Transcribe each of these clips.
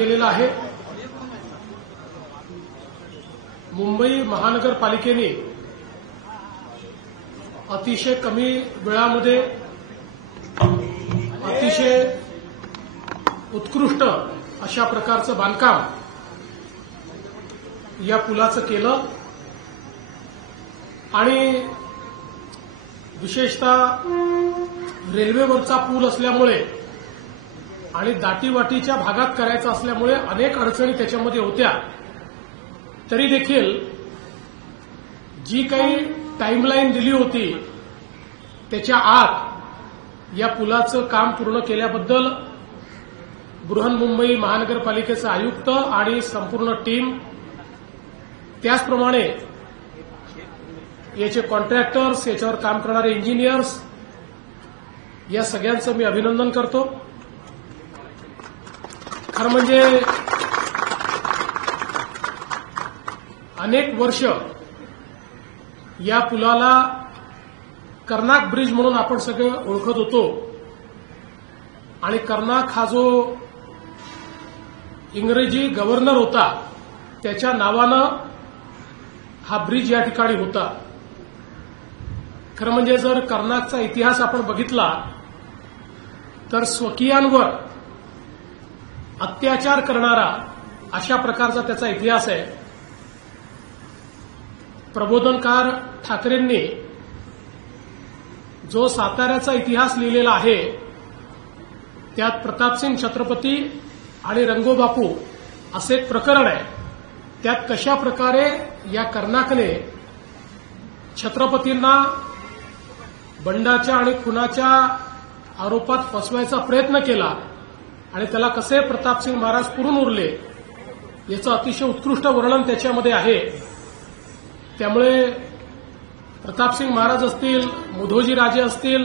केलेला आहे। मुंबई महानगरपालिकेने अतिशय कमी वेळामध्ये अतिशय उत्कृष्ट अशा प्रकारचं बांधकाम या पुलाचं केलं आणि विशेषतः रेल्वेवरचा पूल असल्यामुळे आणि दाटीवाटीच्या भागात करायचा असल्यामुळे अनेक अडचणी त्याच्यामध्ये होत्या। तरी देखील जी काही टाइमलाईन दिली होती त्याच्या आत या पुलाचं काम पूर्ण केल्याबद्दल बृहन्मुंबई महानगरपालिकेचे आयुक्त आणि संपूर्ण टीम, त्याचप्रमाणे याचे कॉन्ट्रॅक्टर्स, याच्यावर काम करणारे इंजिनियर्स, या सगळ्यांचं मी अभिनंदन करतो। खरं म्हणजे अनेक वर्ष या पुलाला कर्नाक ब्रिज म्हणून आपण सगळे ओळखत होतो आणि कर्नाक हा जो इंग्रजी गव्हर्नर होता त्याच्या नावानं हा ब्रिज या ठिकाणी होता। खरं म्हणजे जर कर्नाकचा इतिहास आपण बघितला तर स्वकीयांवर अत्याचार करणारा अशा प्रकारचा त्याचा इतिहास आहे। प्रबोधनकार ठाकरेंनी जो साताऱ्याचा इतिहास लिहिलेला आहे त्यात प्रतापसिंग छत्रपती आणि रंगोबापू असे एक प्रकरण आहे। त्यात कशा प्रकारे या कर्नाकने छत्रपतींना बंडाच्या आणि खुनाच्या आरोपात फसवायचा प्रयत्न केला आणि त्याला कसे प्रतापसिंग महाराज पुरून उरले याचं अतिशय उत्कृष्ट वर्णन त्याच्यामध्ये आहे। त्यामुळे प्रतापसिंग महाराज असतील, मुधोजी राजे असतील,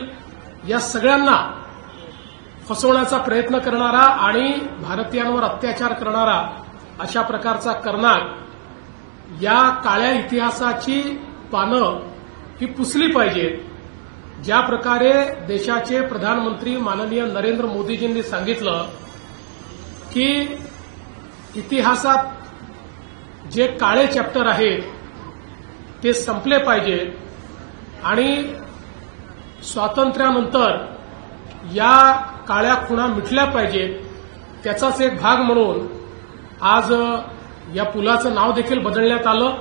या सगळ्यांना फसवण्याचा प्रयत्न करणारा आणि भारतीयांवर अत्याचार करणारा अशा प्रकारचा कर्नाक या काळ्या इतिहासाची पानं ही पुसली पाहिजेत। ज्या प्रकारे देशाचे प्रधानमंत्री माननीय नरेंद्र मोदीजींनी सांगितलं की इतिहासात जे काळे चॅप्टर आहेत ते संपले पाहिजेत आणि स्वातंत्र्यानंतर या काळ्या खुणा मिटल्या पाहिजेत, त्याचाच एक भाग म्हणून आज या पुलाचं नाव देखील बदलण्यात आलं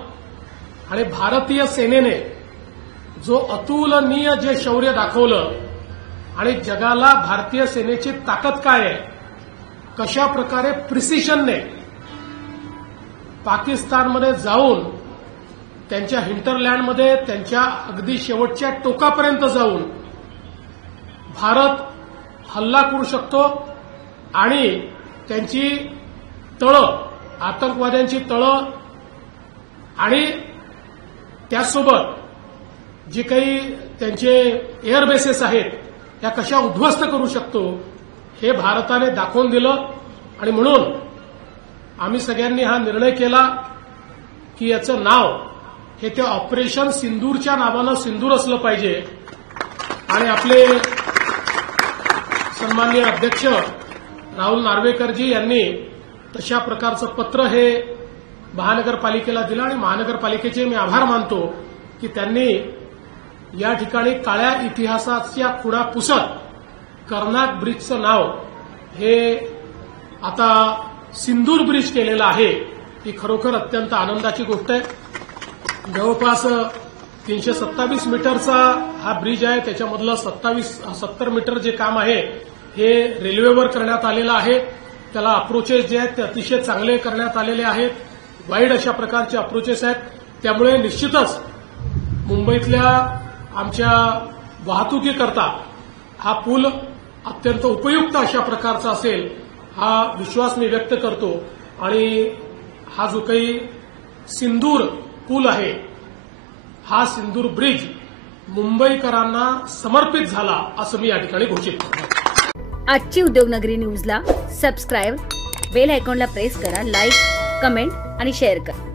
आणि भारतीय सेनेने जो अतुलनीय जे शौर्य दाखवलं आणि जगाला भारतीय सेनेची ताकद काय आहे, कशा प्रकारे प्रिसिशनने पाकिस्तानमध्ये जाऊन त्यांच्या हिंटरलँडमध्ये त्यांच्या अगदी शेवटच्या टोकापर्यंत जाऊन भारत हल्ला करू शकतो आणि त्यांची तळं, आतंकवाद्यांची तळं आणि त्यासोबत जे काही त्यांचे एअर बेसेस आहेत त्या कशा उद्ध्वस्त करू शकतो हे भारताने दाखवून दिलं। आणि म्हणून आम्ही सगळ्यांनी हा निर्णय केला की याचं नाव हे त्या ऑपरेशन सिंदूरच्या नावानं सिंदूर असलं पाहिजे आणि आपले सन्माननीय अध्यक्ष राहुल नार्वेकरजी यांनी तशा प्रकारचं पत्र हे महानगरपालिकेला दिलं आणि महानगरपालिकेचे मी आभार मानतो की त्यांनी या ठिकाणी काळ्या इतिहासाच्या खुणा पुसत कर्नाक ब्रिजचं नाव हे आता सिंदूर ब्रिज केलेलं आहे। ही खरोखर अत्यंत आनंदाची गोष्ट आहे। जवळपास 327 मीटरचा हा ब्रिज आहे, त्याच्यामधलं 70 मीटर जे काम आहे हे रेल्वेवर करण्यात आलेलं आहे। त्याला अप्रोचेस जे आहेत ते अतिशय चांगले करण्यात आलेले आहेत, वाईड अशा प्रकारचे अप्रोचेस आहेत। त्यामुळे निश्चितच मुंबईतल्या आमच्या वाहतुकीकरता हा पूल अत्यंत उपयुक्त अशा प्रकारचा असेल हा विश्वास मी व्यक्त करतो आणि हा जो काही सिंदूर पूल आहे हा सिंदूर ब्रिज मुंबईकरांना समर्पित झाला असं मी या ठिकाणी घोषित करतो। आजची उद्योगनगरी न्यूजला सबस्क्राइब, बेल आयकॉनला प्रेस करा, लाईक, कमेंट आणि शेअर करा।